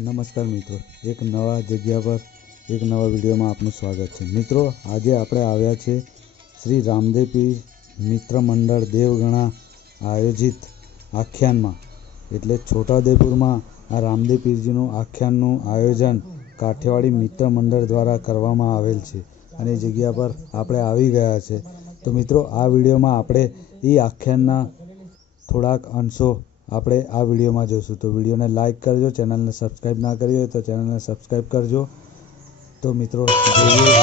નમસ્કાર મિત્રો. એક નવા જગ્યા પર, એક નવા વિડીયોમાં આપનું સ્વાગત છે. મિત્રો, આજે આપણે આવ્યા છે શ્રી રામદેવ પીર મિત્ર મંડળ દેવગણા આયોજિત આખ્યાનમાં. એટલે છોટાઉદેપુરમાં આ રામદેવ પીરજીનું આખ્યાનનું આયોજન કાઠિયાવાડી મિત્ર મંડળ દ્વારા કરવામાં આવેલ છે અને એ જગ્યા પર આપણે આવી ગયા છે. તો મિત્રો, આ વિડીયોમાં આપણે એ આખ્યાનના થોડાક અંશો આપણે આ વિડીયોમાં જોઈશું તો વિડીયોને લાઇક કરજો, ચેનલને સબસ્ક્રાઈબ ના કરી હોય તો ચેનલને સબસ્ક્રાઈબ કરજો. તો મિત્રો, જોઈએ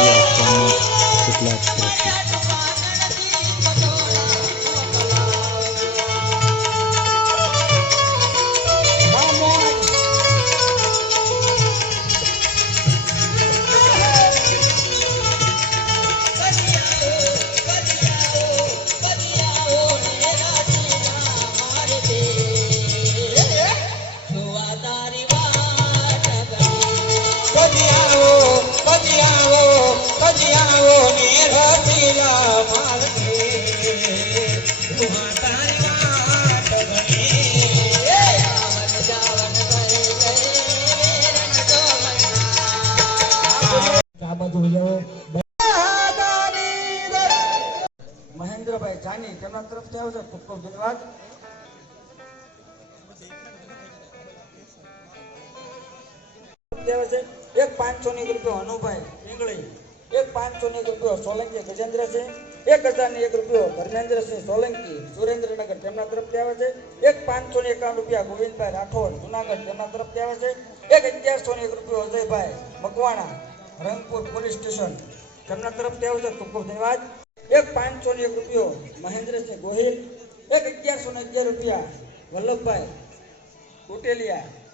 કેટલાક મહેન્દ્રભાઈ જાની, તેમના તરફથી આવશે ખૂબ ખૂબ ધન્યવાદ. એક પાંચસો ની રૂપિયો હનુભાઈ પિંગળી, એક પાંચસો ની રૂપિયો સોલંકી છે, એક હજારની એક રૂપિયો ધર્મેન્દ્રસિંહ સોલંકી સુરેન્દ્રનગર તેમના તરફથી આવે છે, એક પાંચસો ની એકાવન રૂપિયા ગોવિંદભાઈ રાઠોડ જુનાગઢ તેમના તરફથી આવે છે, એક અગિયારસો ની એક રૂપિયો અજયભાઈ મકવાણા રંગપુર પોલીસ સ્ટેશન. તેમના તરફથી આવ્યો છે ખૂબ ખૂબ ધન્યવાદ એક પાંચસો ને એક રૂપિયો મહેન્દ્રસિંહ ગોહિલ, એક અગિયારસો ને અગિયાર રૂપિયા વલ્લભભાઈ કુટેલિયા.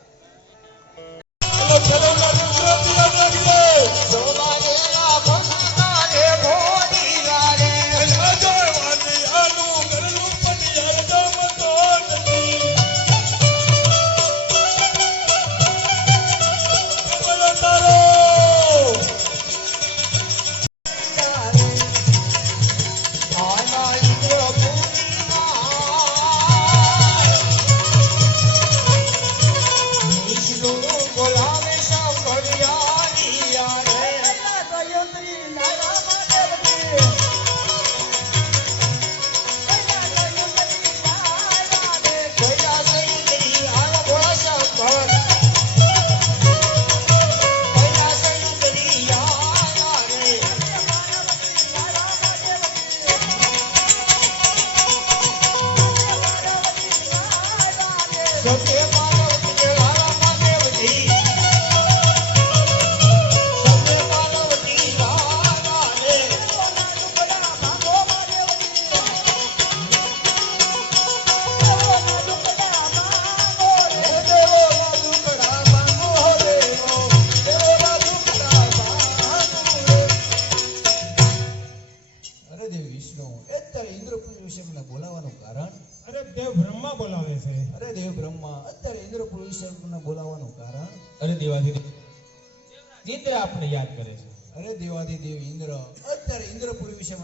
અરે દેવ વિષ્ણુ અત્યારે ઇન્દ્રપુર વિશે મને બોલાવવાનું કારણ? અરે દેવ બ્રહ્મા બોલાવે છે અરે દેવ બ્રહ્મા. અત્યારે ઇન્દ્રપુર વિશે બોલાવવાનું કારણ? અરે દેવાધિદેવ ઇન્દ્ર આપણે યાદ કરે છે. અરે દેવાદી દેવ ઇન્દ્ર અત્યારે ઇન્દ્રપુર વિશે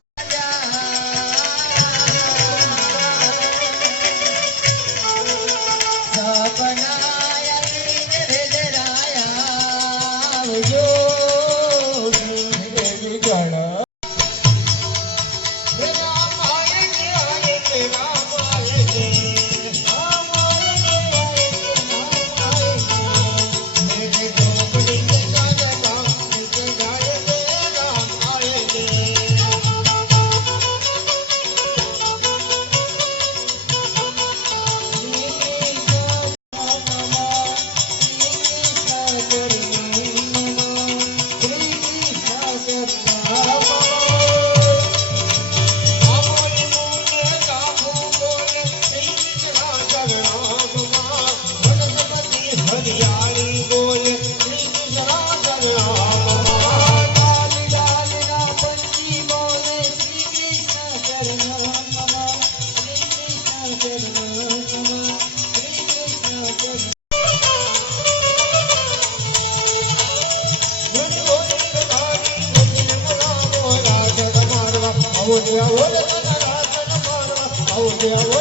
આવો